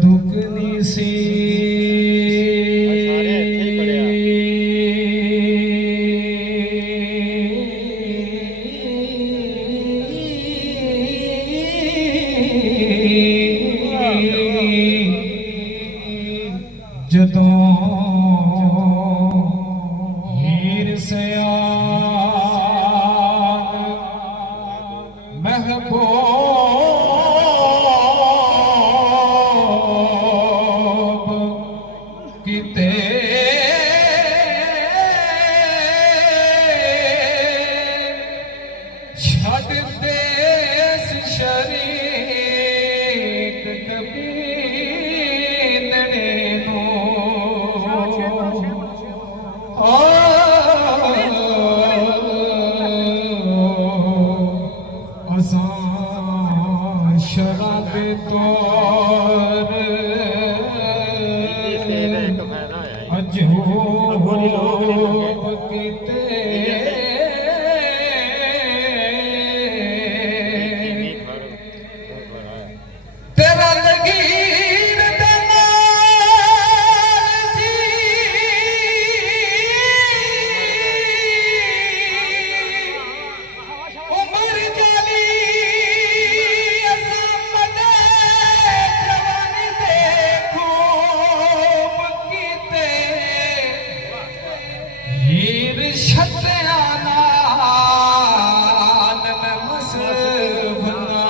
ਦੁੱਗਨੀ ਸੀ ਜਦੋਂ ਹੀਰ ਸਿਆਲ ਮਹਿਬੂਬ ਕਿਤੇ ਛੱਡ ਦੇਸ ਸ਼ਰੀਕ ਕਬੀਲੜੇ ਨੂੰ ਅਸਾਂ ਸ਼ਰਾਬੇ ਤੋਰ ਅਜੂਬ ਕਿਤੇ ਤੇਰਾ ਲਗੀਰ ਦੇ ਨਾਲ ਸੀ ਉਮਰ ਜਾਲੀ ਅਸਾਂ ਮਦੇ ਜਵਾਨੀ ਦੇ ਖੂਬ ਕੀਤੇ ਹੀਰ ਛੱਡਿਆ ਨਾਲ ਮਸਬਨਾ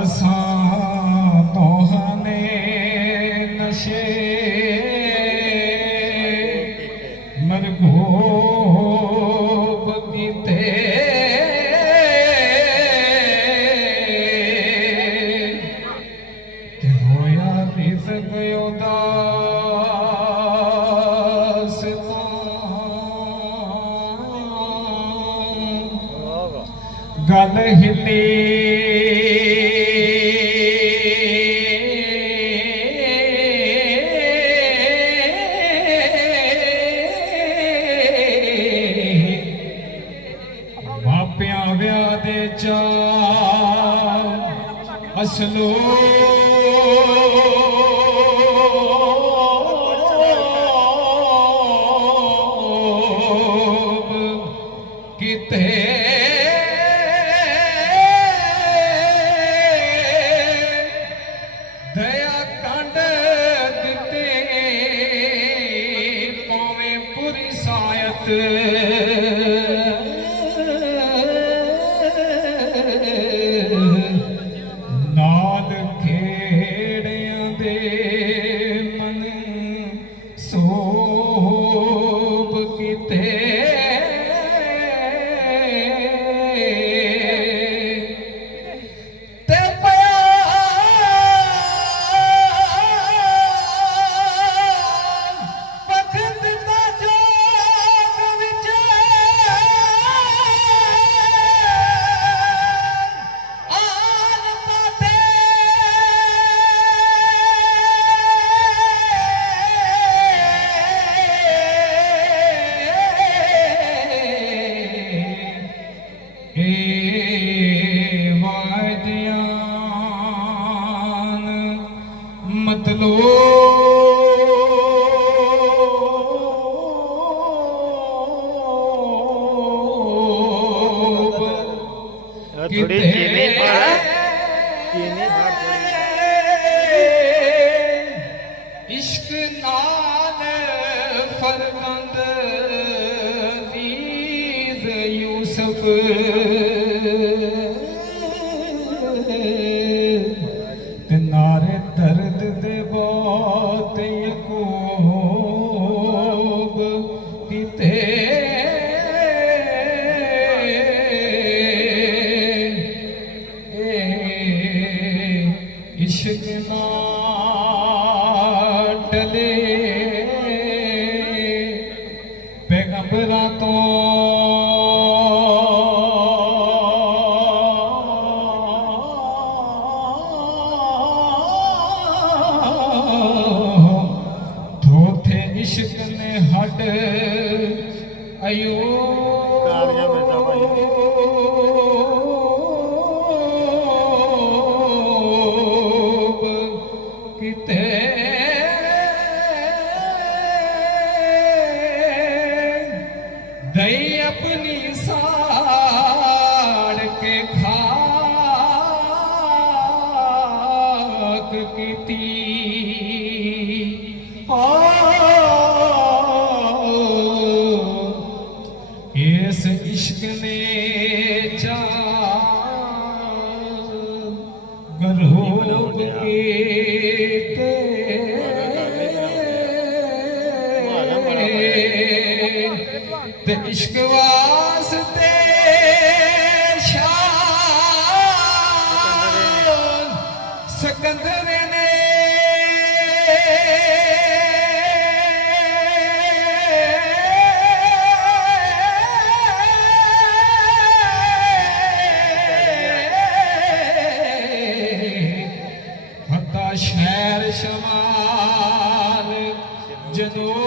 ਅਸਾਂ ਦੋਹਾਂ ਨੇ ਨਸ਼ੇ ਮਰਗੂਬ ਕੀਤੇ ਤੇ ਹੋਇਆ ਰਿਜ਼ਕ ਉਦਾਸ ਗੱਲ ਹਿੱਲੀ ਮਾਪਿਆਂ ਵਿਆਹ ਦੇ ਚਾਅ ਅਸਲੋ ਕਿਤੇ ਦਇਆ ਕੰਡ ਦਿੱਤੇ ਪਾਵੇਂ ਪੁਰੀ ਸਾਇਤ ਨਾਲ ਖੇੜਿਆਂ ਦੇ ਮਨ ਸੋਭ ਕੀਤੇ ਤੇ ਪਖਤ ਦਾ ਜੋਗ ਵਿੱਚ ਆਨ ਪਾਤੇ ਏ ਵਾਦਿਆਂ ਮਤਲਬ थोड़ी चीनी इश्क नाल फर ਜ਼ੁਲਫ ਤੇ ਨਾਰੇ ਦਰਦ ਦੇ ਬਹੁਤ ਯਕੂਬ ਕੀਤੇ ਇਸ਼ਕ ਨਾ ਟਲੇ ਪੈਗੰਬਰਾਂ ਤੋਂ ਧੋਥੇ ਇਸ਼ਕ ਨੇ ਹੱਡ ਕਾਲੀਆ ਮਿਰਚਾਂ ਭਾਈ। ਅਯੂਬ ਕਿਤੇ दई अपनी साड़ के खाक कीती इस इश्क ने गरूब ते इश्क वास्ते शान सिकंदर ने फता शहर शमाल जदों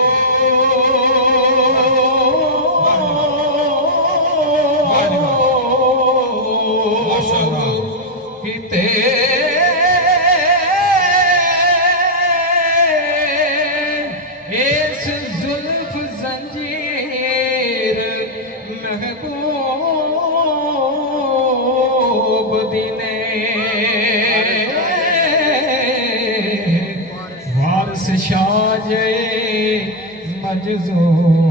किते इस जुल्फ जंजीर महबूब दीने वारस शाह मजजू